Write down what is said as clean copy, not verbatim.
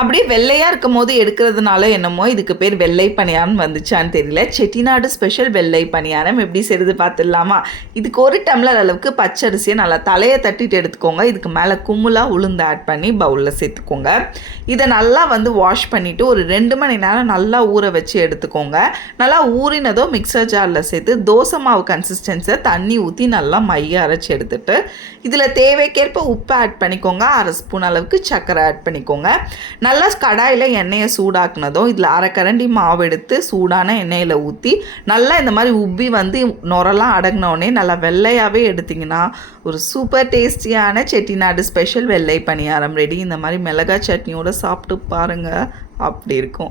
அப்படியே வெள்ளையாக இருக்கும் போது எடுக்கிறதுனால என்னமோ இதுக்கு பேர் வெள்ளை பணியாரம் வந்துச்சான்னு தெரியல. செட்டிநாடு ஸ்பெஷல் வெள்ளை பணியாரம் எப்படி செய்கிறது பார்த்துடலாமா? இதுக்கு 1 டம்ளர் அளவுக்கு பச்சரிசியை நல்லா தலையை தட்டிட்டு எடுத்துக்கோங்க. இதுக்கு மேலே கும்முலாக உளுந்து ஆட் பண்ணி பவுலில் சேர்த்துக்கோங்க. இதை நல்லா வாஷ் பண்ணிவிட்டு ஒரு 2 மணி நேரம் நல்லா ஊற வச்சு எடுத்துக்கோங்க. நல்லா ஊறினதோ மிக்சர் ஜாரில் சேர்த்து தோசை மாவு கன்சிஸ்டன்ஸை தண்ணி ஊற்றி நல்லா மைய அரைச்சி எடுத்துட்டு இதில் தேவைக்கேற்ப உப்பு ஆட் பண்ணிக்கோங்க. 1/2 ஸ்பூன் அளவுக்கு சர்க்கரை ஆட் பண்ணிக்கோங்க. நல்லா கடாயில் எண்ணெயை சூடாக்குனதும் இதில் 1/2 கரண்டி மாவு எடுத்து சூடான எண்ணெயில் ஊற்றி நல்லா இந்த மாதிரி உப்பி நுரெல்லாம் அடங்கினோடனே நல்லா வெள்ளையாகவே எடுத்திங்கன்னா ஒரு சூப்பர் டேஸ்டியான செட்டிநாடு ஸ்பெஷல் வெள்ளை பணியாரம் ரெடி. இந்த மாதிரி மிளகாய் சட்னியோடு சாப்பிட்டு பாருங்கள், அப்படி இருக்கும்.